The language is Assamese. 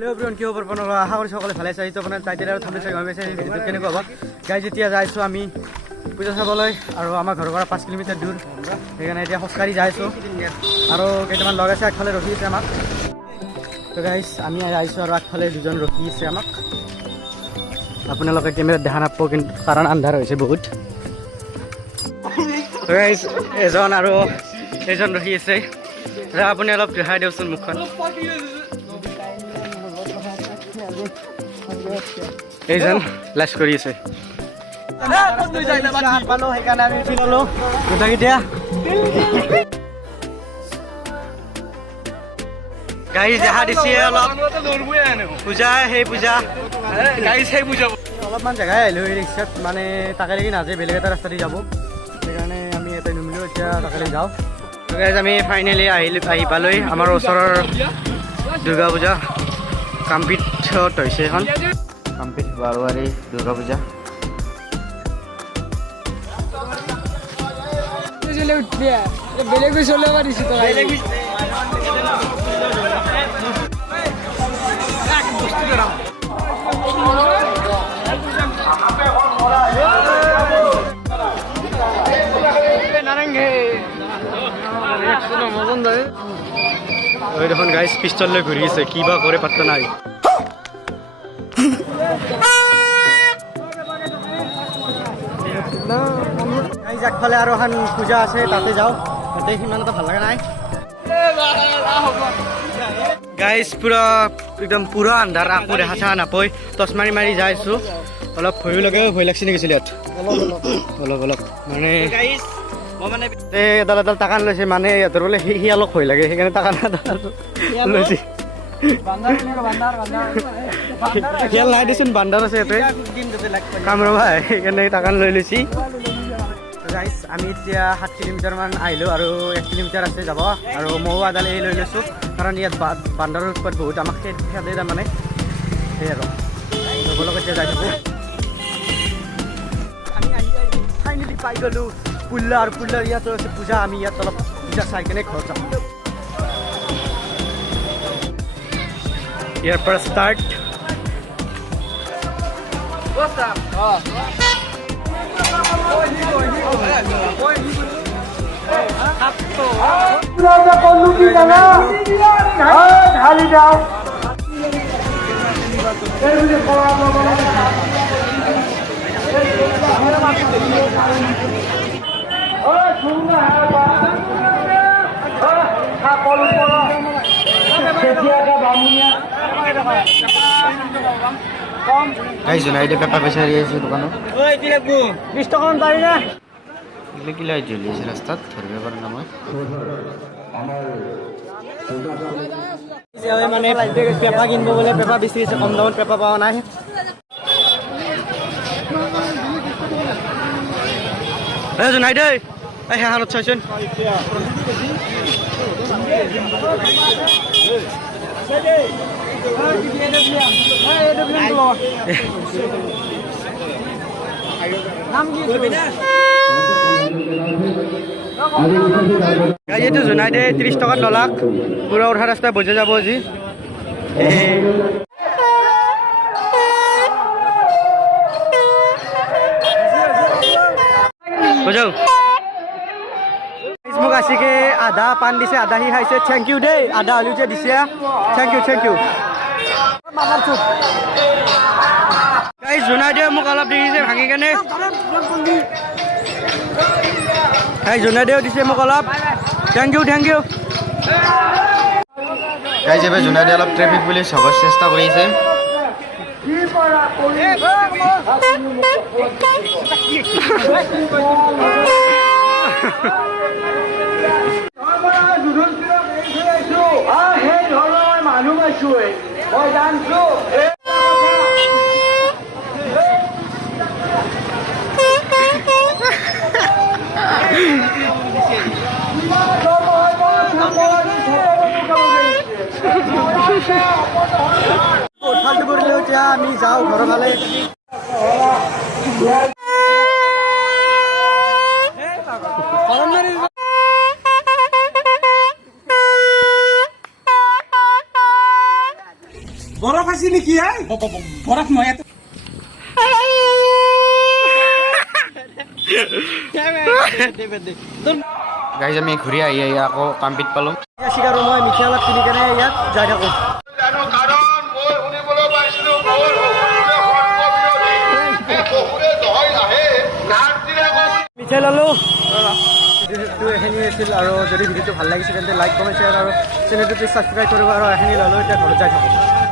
हेलो एभ्रिवन কি খবৰ আপোনালোকৰ আশা কৰিছোঁ সকলোৱে ভালে আছে। এইটো আপোনাৰ টাইটেল আৰু থাম্বনেল চাই গম পাইছে ভিডিঅ'টো কেনেকুৱা হ'ব। গাইজ এতিয়া যাইছোঁ আমি পূজা চাবলৈ আৰু আমাৰ ঘৰৰ পৰা 5 কিলোমিটাৰ দূৰ, সেইকাৰণে এতিয়া খোজকাঢ়ি যাইছোঁ আৰু কেইটামান লগ আছে আগফালে ৰখি আছে আমাক। তো গাইজ আমি আহিছোঁ আৰু আগফালে দুজন ৰখি আছে আমাক। আপোনালোকে কেমেৰাত দেখা নাপাব কিন্তু কাৰণ আন্ধাৰ হৈছে বহুত। তো গাইজ এজন আৰু এজন ৰখি আছে, আপুনি অলপ দেখাই দিয়কচোন মুখখন। এইজন লাজ কৰি আছে। সেইকাৰণে আমি উঠি ল'লো গোটেইকেইটা। গাড়ী দেখা দিছে অলপ পূজা, সেই পূজা গাড়ী সেই পূজা অলপমান জেগাই আহিলোঁ এই ৰিক্সাত, মানে তাকে লাগি নাযায়, বেলেগ এটা ৰাস্তা দি যাব, সেইকাৰণে আমি ইয়াতে নুমিলোঁ। এতিয়া তাকে লাগি যাওঁ। আমি ফাইনেলি আহি পালোঁ আমাৰ ওচৰৰ দুৰ্গা পূজা কমপ্লিট হৈছে। এখন কমপ্লিট বাৰোৱাৰী দুৰ্গা পূজা। দেখোন গাইজ পিষ্টল লৈ ঘূৰি আছে, কিবা কৰে পাত্তা নাই। আগফালে আৰু এখন পূজা আছে, তাতে যাওঁ। তাতে সিমান এটা ভাল লগা নাই গাইজ, পুৰা একদম পুৰা আন্ধাৰ, আকৌ দেখা চা নাপায়। টচ মাৰি মাৰি যাই আছোঁ, অলপ ভয়ো লাগে, ভয় লাগছে নেকি ইয়াত অলপ অলপ মানে এডাল এডাল টাকান লৈছে, মানে ইহঁতৰ বোলে শিয়ালক ভয় লাগে, সেইকাৰণে টাকান লৈছে। শিয়াল নাই দেচোন, বান্দাৰ আছে ইয়াতে কাম ৰবা, সেইকাৰণে টাকান লৈ লৈছি। গাইজ আমি এতিয়া 7 কিলোমিটাৰমান আহিলোঁ আৰু 1 কিলোমিটাৰ আছে যাব, আৰু ময়ো আদাল লৈ লৈছোঁ কাৰণ ইয়াত বান্দাৰৰ উৎপাত বহুত, আমাক খেদে তাৰমানে, সেই আৰু লগৰ এতিয়া যাই থাকোঁ। আমি ফাইনেলি পাই গ'লোঁ পুল্লা, আৰু পুল্লাৰ ইয়াতো আছে পূজা। আমি ইয়াত অলপ পূজা চাই কেনে ঘৰত যাম। ইয়াৰ পৰা ষ্টাৰ্ট। জোনাইদে পেপা বিচাৰি আছোঁ দোকানত। 20 টকামান পাৰি না? এইবিলাক কি লাইট জ্বলি আছে ৰাস্তাত, ধৰিব পৰা নাই মই। মানে পেপা কিনিব বোলে, পেপা বিচাৰি আছে, কম দামত পেপা পোৱা নাই। জোনাইদে সেইখনত চাইচোন। এইটো জোনাইদে 30 টকাত ললাক, পুৰা উঠা ৰাস্তা বজে যাব আজি। বুঝাও মোক আছিকে আধা পাণ দিছে, আধা সি খাইছে। থেংক ইউ দেই, আধা হলিও যে দিছে, থেংক ইউ থেংক ইউ। জোনাইদে মোক অলপ দিছে ভাঙি কেনে, জোনাইদেও দিছে মোক অলপ, thank you thank you. Guys এবাৰ জোনাইদে অলপ ট্ৰেফিক পুলিচ হ'ব চেষ্টা কৰিছে। মানুহ পাইছোঁ মই জানছো। ফাল্টু কৰিলেও এতিয়া আমি যাওঁ ঘৰৰ ফালে। বৰফ আছে নেকি বৰফ নহয় গাইজ আমি ঘূৰি আহি আকৌ কাম্পিত পালোঁ চিকাৰো মই মিঠা অলপ কিনি কেনে ইয়াত যাই থাকোঁ মিঠাই ল'লোঁ এইখিনি আছিল আৰু যদি ভিডিঅ'টো ভাল লাগিছে তেন্তে লাইক কমেণ্ট শ্বেয়াৰ আৰু চেনেলটো প্লিজ ছাবস্ক্ৰাইব কৰিব আৰু এইখিনি ল'লোঁ এতিয়া ঘৰত যাই থাকোঁ